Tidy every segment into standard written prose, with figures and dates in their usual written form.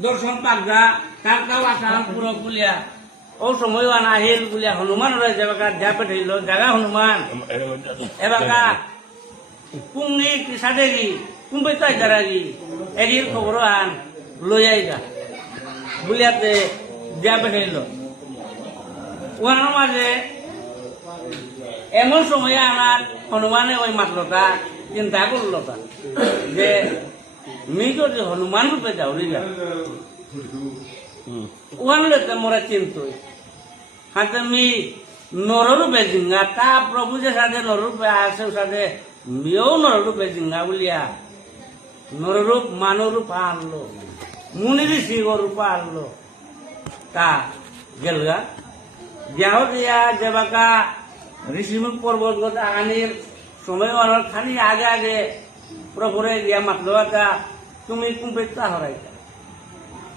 দর্শন পাকরা কার কাউ আসাম পুরো বুলিয়া ও সময় আহিল বুলিয়া হনুমান রয়েছে এবার যা পেঠাইল জাগা হনুমান এবার পুংনি সাদেগি কুম্পে তো আইতারাগি এগির খবর আন লই আইগা বুলিয়াতে যা পেঠাইল ওনার মাঝে এমন সময় আমার হনুমানে ওই মাত্রটা চিন্তা করল যে মি যদি হনুমান রূপে যাওরি যা ওখানে মোরা চিন্তু হাতে মি নররূপে জিঙ্গা তা প্রভু যে সাথে নররূপে আছে সাথে মিও নররূপে জিঙ্গা বলিয়া নররূপ মানরূপ আনলো মুনি ঋষি রূপ আনলো তা গেলগা যাহ দিয়া যেবাকা ঋষিমুখ পর্বত কথা আনির সময় অনেক খালি আগে আগে প্রভুরে দিয়া মাতলো তা তুমি কুম্পেটা হরাইতা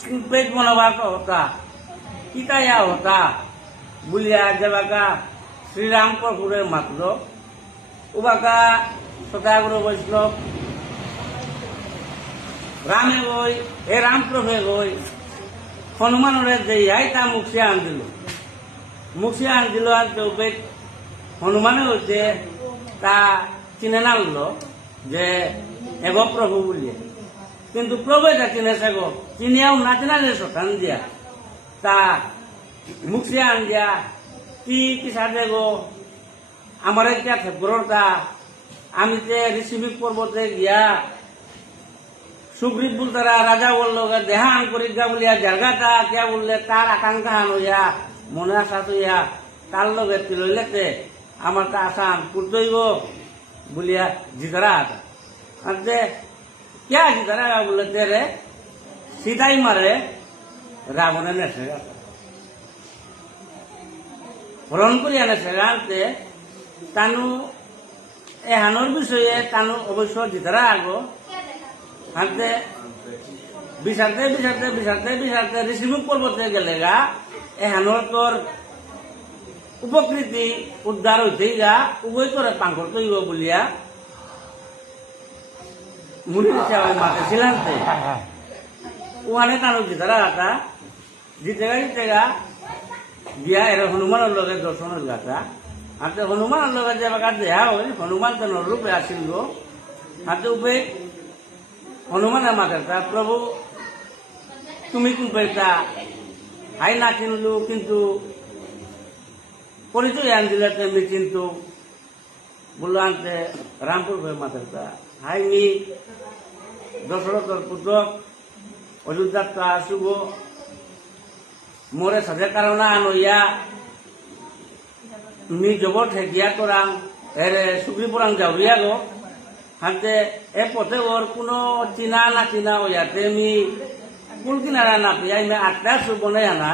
কুম্পেট মনোবা হতা কিতায়া হতা বুলিয়া যেবাকা শ্রীরাম প্রভুরে মাতলো উবাকা সদাগুরু বৈষ্ণব রামে গই এ রাম প্রভে গই হনুমানরে দেয়াই তা মুখিয়া আনদিল মুখিয়া আনদিল আনতে উবেট হনুমানে হচ্ছে তা চিনে নাড়ল যে এগ প্রভু বলিয়ে কিন্তু প্রভু এটা চিনেছে গো চিনিয়াও না চিনালে সকান দিয়া তা মুখিয়া আন দিয়া কি সাথে গো আমার একটা ঠেপুরটা আমি যে ঋষিবিক পর্বতে গিয়া সুগ্রীব বুলতারা রাজা বলল দেহা আন করি গা বলিয়া জায়গাটা কে বললে তার আকাঙ্ক্ষা আন হইয়া মনে আশা হইয়া তার লগে লইলেতে আমার তা আসান করতেইব বলিয়া জিতারা আছে আর যে কে জিতারা বললে তেরে সিধাই মারে রাবণে নেছে হরণ করিয়া নেছে আনতে তানু এহানোর বিষয়ে তানু অবশ্য জিতারা আগো হাতে বিচারতে বিচারতে বিচারতে বিচারতে ঋষিমুখ পর্বতে গেলে গা এহানোর তোর উপকৃতি উদ্ধার হইতেই গা উভয় করে পাঙ্কর তৈব বলিয়া মুড়ি মাতে ছিলেন ওখানে তানু জিতারা গাতা জিতে গা গিয়া এর হনুমানের লগে দর্শনের গাতা হাতে হনুমানের লগে যে বাকা দেহা হই হনুমান তো নরূপে আসিল গো হাতে উপে হনুমানের মাথাটা প্রভু তুমি কুম্পেটা হাই না চিনলু কিন্তু পরিচয় আন দিলে তেমনি কিন্তু বললো আনতে রামপুর ভাই মাথাটা হাই মি দশরথর পুত্র অযোধ্যাটা শুভ মোরে সাথে কারণ আনইয়া মি জব ঠেকিয়া করাং এরে সুগ্রীপুরাং যাওয়া গো হাতে এ পথে ওর কোনো চিনা না চিনা হইয়াতে মি কুল কিনারা না পিয়াই মে আটটা সুবনে আনা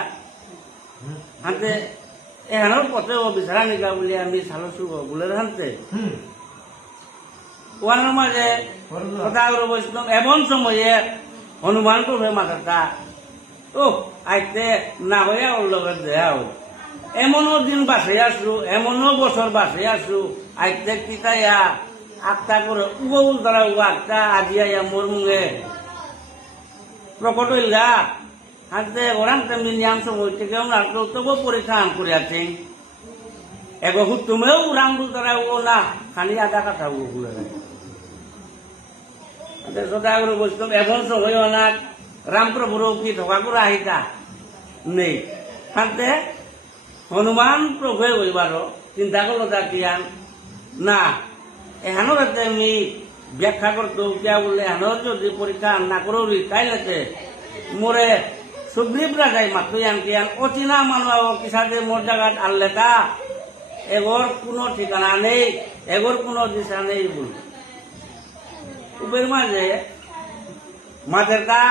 হাতে এহানোর পথে ও বিচারা নিকা বলি আমি সালো শুভ বলে হানতে ওয়ানোর মাঝে সদাগর বৈষ্ণব এমন সময়ে হনুমান প্রভে মাথাটা ও আইতে না হইয়া ওর লগে দেয়া হই এমনও দিন বাসে আসু এমনও বছর বাসে আসু আইতে কিতাইয়া আটটা করে উবল দ্বারা ও আটটা আজিয়া মোর মুঙে প্রকট হইল গা হাতে ওরাম তেমনি নিয়াম সময় থেকে ওনার তবু পরীক্ষা আন করে আছেন এগো তুমেও রাম বল দ্বারা ও না খালি আধা কথা বলে সদাগর বৈষ্ণব এমন সময় অনাক রামপ্রভুর কি ঢোকা করে আহিতা নেই হাতে হনুমান প্রভু ওইবার চিন্তা করলো তা কি আন না এহানো রাতে আমি ব্যাখ্যা করতো কে বললে এহানো যদি পরীক্ষা না করো তাইলেতে মোরে সুগ্রীব রাজাই মাত্র আনকি আন অচিনা মানুষ কিসাতে মোর জায়গাত আনলে তা এগোর কোনো ঠিকানা নেই এগোর কোনো দিশা নেই বল উবের মাঝে মাঝের তা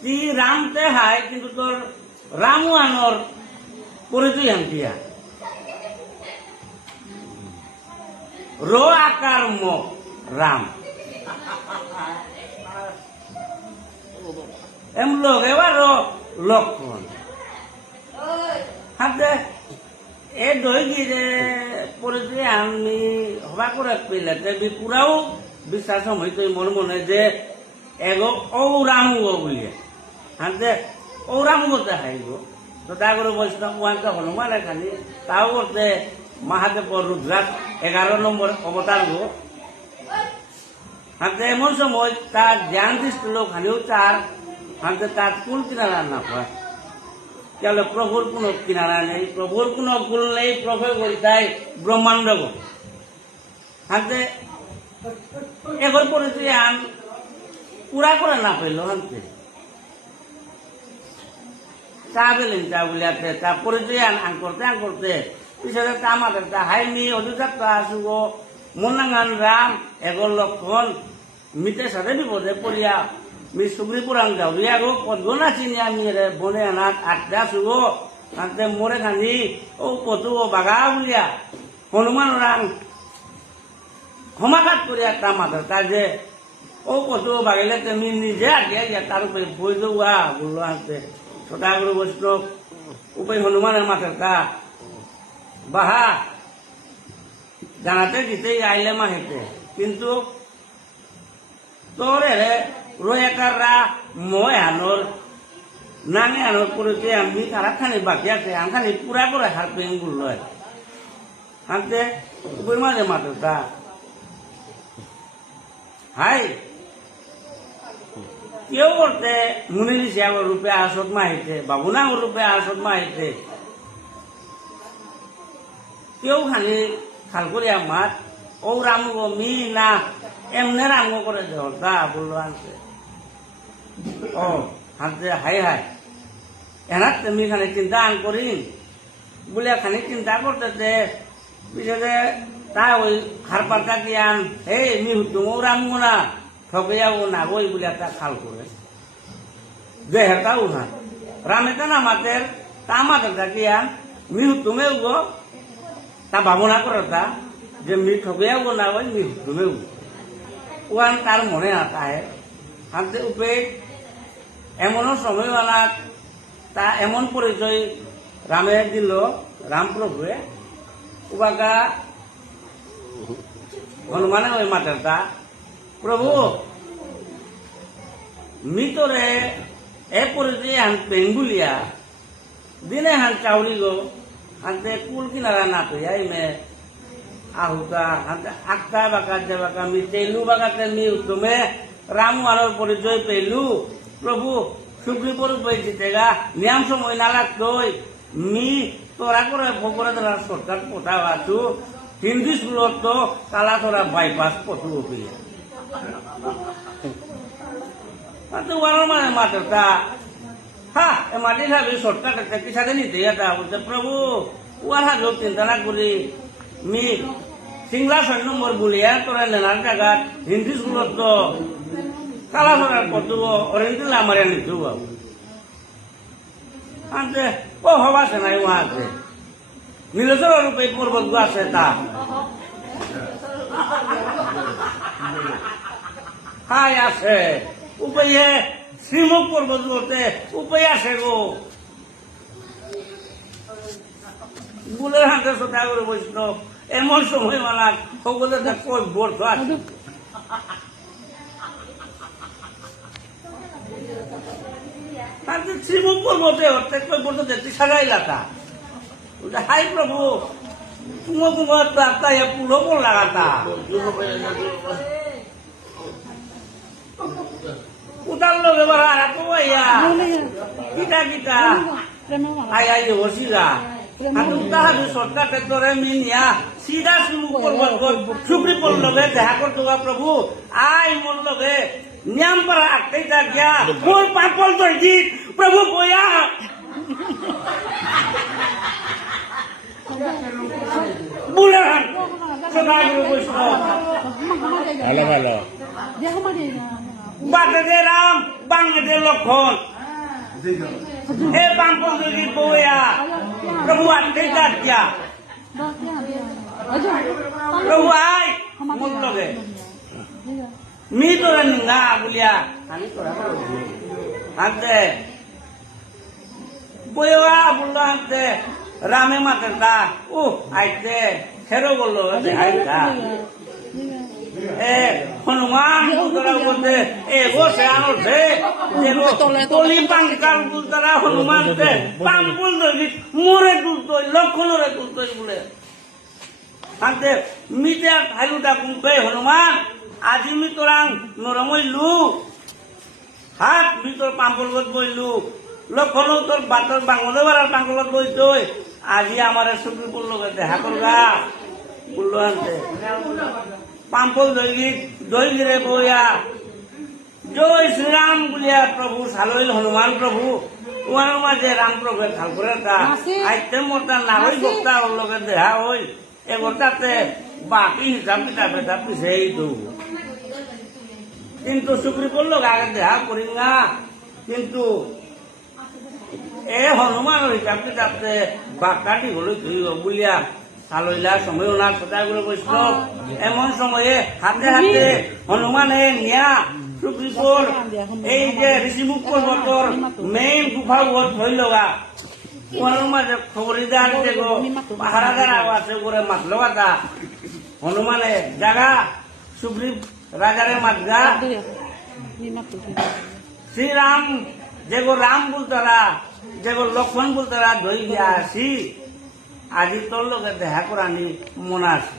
তুই রামতে হাই কিন্তু তোর রামু আনর পরিচয় আনতিয়া রো আকার ম রাম এম লোক এবার লক্ষণ হাতে এ দই গিয়ে পরিচয় আমি হবা করে পেলে পুরাও বিশ্বাস হইতো মোর মনে যে এগো ঔরামুগ বলিয়ে হাতে ঔরামুগতে হাইব তো তা করে বৈষ্ণব ওয়ানটা হনুমান এখানে তাও করতে মহাদেব রুদ্রাজ 11 নম্বর অবতার গো হাতে এমন সময় তার জ্ঞান দৃষ্টি লোক হানিও তার হাতে তার কুল কিনারা না পায় কেন প্রভুর কোনো কিনারা নেই প্রভুর কোনো কুল নেই প্রভু করি তাই ব্রহ্মাণ্ড গো হাতে এবার পরিচয় আন পুরা করে না পেল হাতে চা পেলেন চা বলিয়াতে তা পরিচয় আন করতে পিছনে তা আমাদের তা হাই মি অযোধ্যা আসুব মনাঙ্গান রাম এগর লক্ষণ মিতে সাথে বিপদে পড়িয়া মি সুগ্রী পুরাণ যাওয়া গো পদ্মনা চিনি আমি রে বনে আনাত আটটা শুভ হাতে মোরে খানি ও পতু ও বাগা বলিয়া হনুমান রাম ক্ষমাঘাত করিয়া তা মাথার কাজে ও পতু বাগিলে তুমি নিজে আগে তার উপরে বই দেওয়া বললো হাতে সদাগুরু বৈষ্ণব উপরে হনুমানের মাথার কা বাহা জানাতে দিতেই আইলে মাহিতে কিন্তু তোর রয়েকাররা মই আনোর নাঙে আনোর করেছে আমি কারাখানি বাকি আছে আমখানি পুরা করে হার পেন বললো আনতে বই মাঝে মাত্রটা হাই কেউ করতে মুনি ঋষিয়াগ রূপে আসত মাহিতে বাবুনাং রূপে আসত মাহিতে কেউ খানি খাল করিয়া মাত ও রামুগ মি না এমনে রাঙ্গ করে দেহতা বললো আনতে ও হাতে হাই হাই এনার তুমি খানি চিন্তা আন করি বলে খানি চিন্তা করতে পিছনে তা ওই হার পাতা কি আন হে মি হুতুম ও রামুগ না ঠকিয়া ও না ওই বলে তা খাল করে যে হেতাও না রামেতে না মাতের তা মাতের কি আন মি হুতুমে গো তা ভাবনা করে তা যে মি ঠকিয়া গো না ওই মি হুতুমে ওয়ান তার মনে আতা হে হাতে উপে এমনও সময়ওয়ালা তা এমন পরিচয় রামে দিল রামপ্রভুয়ে উবাকা হনুমানে ওই মাতারটা প্রভু মিতরে এ পরিচয় হান পেঙ্গুলিয়া দিনে হান চাউরি গো হাতে কুল কিনারা না তো মে আহুকা হাতে আক্কা বাকা যে বাকা মি তেলু বাকাতে মি তুমি রাম আলোর পরিচয় পেলু প্রভু সুগ্রীবর জিতেগা নিয়ম সময় না লাগতোই মি তোরা করে ভোগরে ধরা সরকার পোটা আছু হিন্দু স্কুলত তো কালা তোরা বাইপাস পটু পেয়ে ওয়ানোর মানে মাত্রটা হ্যাঁ এ মাটি সাহেব শর্টকাট একটা কি সাথে নিতে এটা বলছে প্রভু ওয়ার হাত চিন্তা না করি মি সিংলা 6 নম্বর বলিয়া তোরা নেনার জায়গা হিন্দু স্কুলত তো কালা ধরার পটু অরেঞ্জিল আমার নিতু বাবু আনতে ও হবা আছে নাই ওয়া আছে নীলেশ্বর রূপে পর্বত আছে তা হাই আছে উপায়ে শ্রীমুখ পর্বত বলতে উপায় আছে গো বুলের হাতে সোটা করে বৈষ্ণব এমন সময় মালা সকলে কই বর্ষ আছে শ্রীমুখ পর্বতে হতে কই বর্ষ দেখতে সাজাইলা তা হাই প্রভু কুমো কুমো তা এ পুরো কোন লাগাতা উতার লোক এবার আর কইয়া কিটা কিটা আই আই ওসিরা আমি উতার সরকার ক্ষেত্রে মিনিয়া সিধা শ্রীমুখ পর্বত সুগ্রী পল্লবে দেখা করতো প্রভু আই মোর লগে নিয়ম পারা আটকেই তা গিয়া মোর পাপল দর্জি প্রভু কইয়া বুলেন সদাগুরু বৈষ্ণব ভালো ভালো বাটে রাম বাংলাদেশ লক্ষণ এ বামপন্থী বইয়া প্রভু আটকেই তা গিয়া প্রভু আই মোর লগে মি তোরা নিঙ্গা বলিয়া আমি তোরা হাতে বইয়া বললো হাতে রামে মাতের তা ও আইতে খেরো বললো হনুমান বুলতারা বলতে এগো সে আনছে যেগো তলি পাঙ্কাল বুলতারা হনুমানতে পাঙ্কুল দৈনিক মোরে তুলতই লক্ষণরে তুলতই বলে তাতে মিতে হাইলুটা কুম্পে হনুমান আজি মি তোরাং নরমইলু হাত ভিতর পাম্পলত বইলু লক্ষণ তোর বাতর বাংলে বাড়ার পাঙ্কলত বইতই আজি আমার সুখী পড়ল দেখা করগা বললো আনতে পাম্পল দৈগিরে বইয়া জয় শ্রীরাম বলিয়া প্রভু সালইল হনুমান প্রভু তোমার মাঝে রাম প্রভু খাল করে আইতে মোটা নাগরিক বক্তা ওর লগে দেখা হই এগোটাতে বাকি হিসাব কিতাব এটা পিছেই দেব কিন্তু সুপ্রি করলো আগে দেখা করি না কিন্তু এ হনুমানের হিসাব কিতাবতে বাক্যাটি হলো বলিয়া সালইলা সময় ওনার কথাগুলো বৈষ্ণব এমন সময়ে হাতে হাতে হনুমানে নিয়া সুপ্রিপুর এই যে ঋষিমুখ পর্বতর মেইন গুফা হইল গা ওনার মাঝে খবরিদার যে পাহারাদার আছে করে মাতলো গাতা হনুমানে জাগা সুগ্রীব রাজারে মাতগা শ্রীরাম যেগো রাম বলতারা যেগো লক্ষ্মণ বলতারা ধই গিয়া আসি আজি তোর লোকে দেখা করানি মনে আছে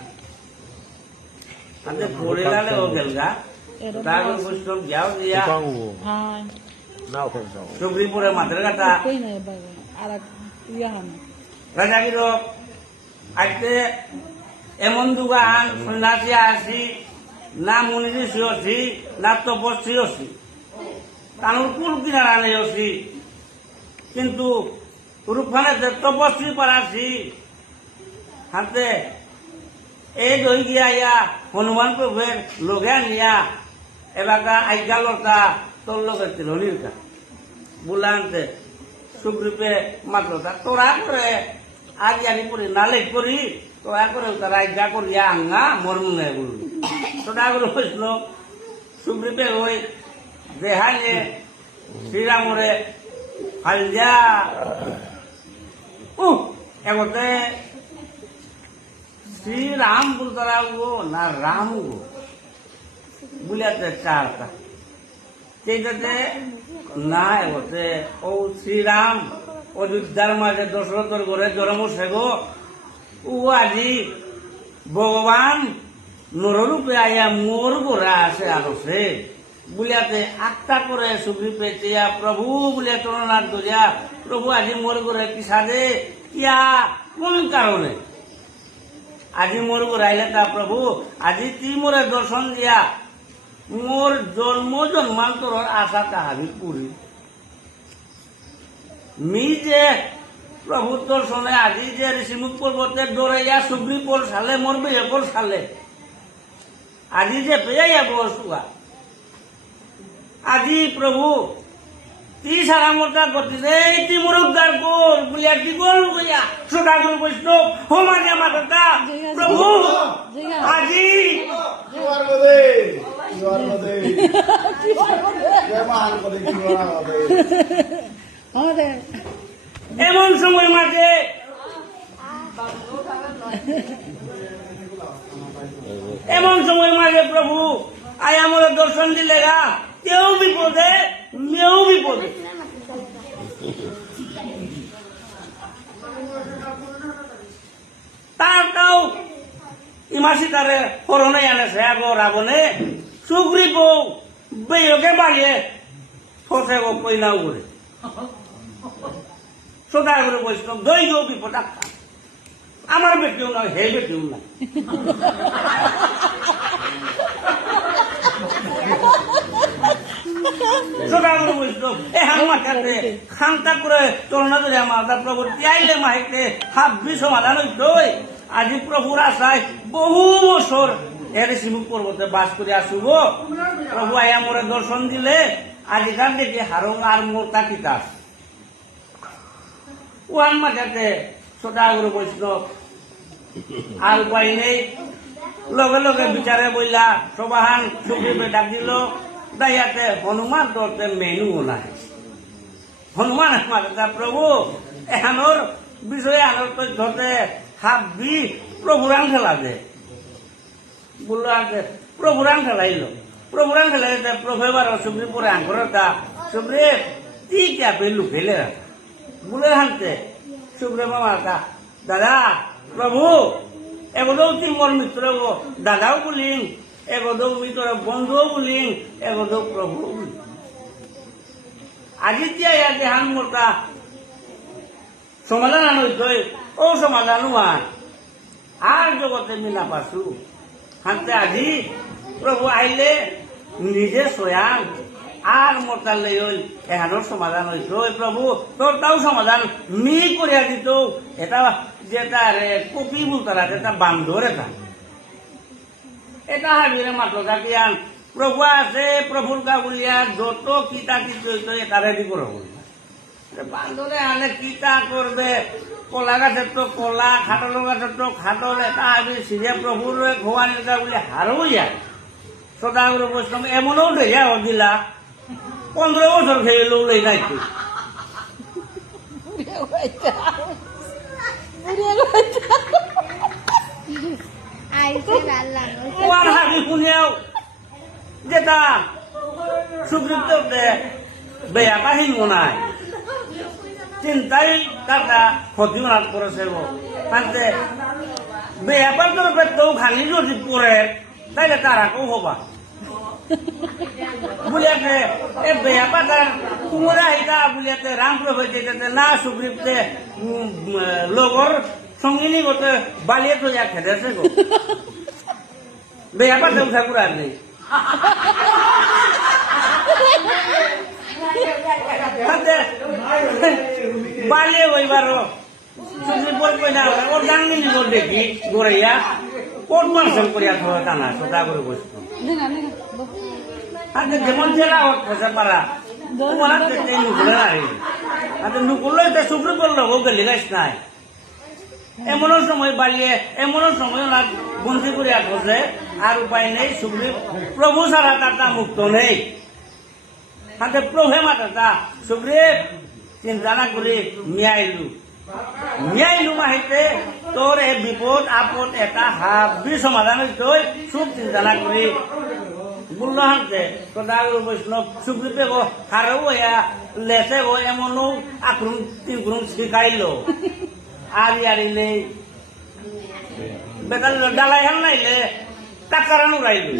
তাতে পরিলালে ও গেলগা তারপর বৈষ্ণব যাও দিয়া সুগ্রীপুরে মাত্র কাটা রাজাগির আজকে এমন দুগান সন্ন্যাসী আসি না মুনি ঋষি অছি না তপস্বী অছি তানুর কুল কিনারা নেই অছি কিন্তু রূপখানে তপস্বী পারাছি হাতে এই দই গিয়া ইয়া হনুমান প্রভুর লগে নিয়া এলাকা আজ্ঞা লতা তোর লোকের তিলনির কা বুলানতে সুগ্রীপে মাত্রতা তোরা করে আজ আনি করি নালে করি তোরা করে তারা আজ্ঞা করিয়া আঙ্গা মর্মে বলল তোরা করে হয়েছিল সুগ্রীপে ওই দেহাইলে শ্রীরামরে হালজা এগোতে শ্রীরাম বলতারা গো না রাম গো বুঝাতে চারটা সেইটাতে না এগোতে ও শ্রীরাম অযোধ্যার মাঝে দশরথর ঘরে জন্ম সেগো ও আজি ভগবান নররূপে আয়া মোর গোড়া আছে আরসে বুলিয়াতে আত্মা করে সুগ্রীপে চেয়া প্রভু বুলিয়া তরনাথ দরিয়া প্রভু আজি মোর গোড়ে কিসাদে ইয়া কোন কারণে আজি মোর গোড়াইলে তা প্রভু আজি তুই মোরে দর্শন দিয়া মোর জন্ম জন্মান্তর আশা তাহাবি পুরি মি যে প্রভু দর্শনে আজি যে ঋষিমুখ পর্বতে দৌড়াইয়া সুগ্রীপর সালে মোর বেয়পর সালে আজি যে পেয়াইয়া বসুয়া আজি প্রভু তি সারা মোটা করতে তুই মোর উদ্ধার কর বলিয়া কি কর বইয়া সোটা করে বৈষ্ণব হোমানে আমার কথা প্রভু আজি এমন সময় মাঝে প্রভু আয় আমার দর্শন দিলে গা কেউ বিপদে মেয়েও বিপদে তারটাও ইমাসি তারে হরণে আনেছে আগো রাবণে সুগ্রীব বেয়কে বাড়িয়ে ফসে গো কইনাও করে সোজা করে বৈষ্ণব দই গো বিপদ আমার বেটিও নয় হে বেটিও নয় সোজা করে বৈষ্ণব এ হামাকাতে খান্তা করে চলনা ধরে আমার প্রভুতি আইলে মাহিতে হাব্বি সমাধান হইতই আজি প্রভুর আশায় বহু বছর এর শিবুক পর্বতে বাস করে আসুব প্রভু আয়া মোরে দর্শন দিলে আজিকার দেখে হারং আর মোর তাকিতাস ওয়ান মাঝাতে সোজা করে বৈষ্ণব আর উপায় নেই লগে লগে বিচারে বইলা সবাহান সুগ্রীবে ডাক দিল দাইয়াতে হনুমান তোরতে মেনু নাই হনুমান মাতা প্রভু এখানোর বিষয়ে আনোর তথ্যতে হাব্বি প্রভুরান খেলা দে বললো আগে প্রভুরাং খেলাইলো প্রভু এবার সুগ্রীব পরে আঙ্করতা সুগ্রীব ঠিক আছে লুকেলে রাখা বলে হানতে সুগ্রীব মামাটা দাদা প্রভু এগোদৌ তুই মোর মিত্র গো দাদাও বলিং এগোদৌ মিত্র বন্ধুও বলিং এগোদৌ প্রভু আজি দিয়া দেহান মোটা সমাধান আনই ও সমাধান আর জগতে মিলা পাছু হাতে আজি প্রভু আইলে নিজে স্বয়ং আর মোটার লই এহানোর সমাধান হয়েছে ওই প্রভু তোরটাও সমাধান মি করিয়া দিত এটা যেটা রে কপি বলতারা যেটা বান্ধর এটা হাবিরে মাত্র থাকি আন প্রভু আছে প্রভুর গা বলিয়া যত কিতা কিছু এটা রেডি করে বলবা বান্ধরে আনে কিতা করবে কলা গাছের তো কলা খাটল গাছের তো খাটল এটা হাবি সিজে প্রভুর ভগবানের গা বলে হারও যায় সদাগুরু বৈষ্ণব এমনও দেয়া দিলা 15 বছর খেয়ে লই নাই তুই তোমার হাবি শুনিয়াও যেটা সুগ্রীব বেয়া কাহিনী নাই চিন্তাই টাকা ক্ষতি নাট করেছে তাতে বেয়া পান্তর পেতেও খালি যদি পড়ে তাইলে তারাকেও হবা বুলিয়াতে এ বেয়া পাতার কুমরা হিতা বুলিয়াতে রামপ্রভু যেতে না সুগ্রীবতে লগর সঙ্গিনী গতে বালিয়ে তো যা খেতেছে গো বেয়া পাতে উঠা কুড়ার নেই বালিয়ে বইবার সুগ্রীব বলবে না ওর জানি নিব দেখি গোড়াইয়া কোন মানুষের করিয়া ধরে টানা সোজা করে বসতো আজকে যেমন জেলা হচ্ছে পারা তোমার নুকুলে নাই আজকে নুকুলে সুগ্রীব বললো ও গেলি গাছ নাই এমনও সময় বাড়িয়ে এমনও সময় ওনার বন্দি করিয়া ধরছে আর উপায় নেই সুগ্রীব প্রভু ছাড়া তার মুক্ত নেই হাতে প্রভে মাতা সুগ্রীব চিন্তা না করে মিয়াইলু মাহিতে তোর এ বিপদ আপদ এটা হাবি সমাধান হইতে সুখ চিন্তা না করি বললো হাতে সদাগুরু বৈষ্ণব সুগ্রীবে গো হারও লেসে গো এমনও আক্রম তিনক্রম শিখাইলো আরিলে বেকার ডালাই হান নাইলে টাকারানো রাইলো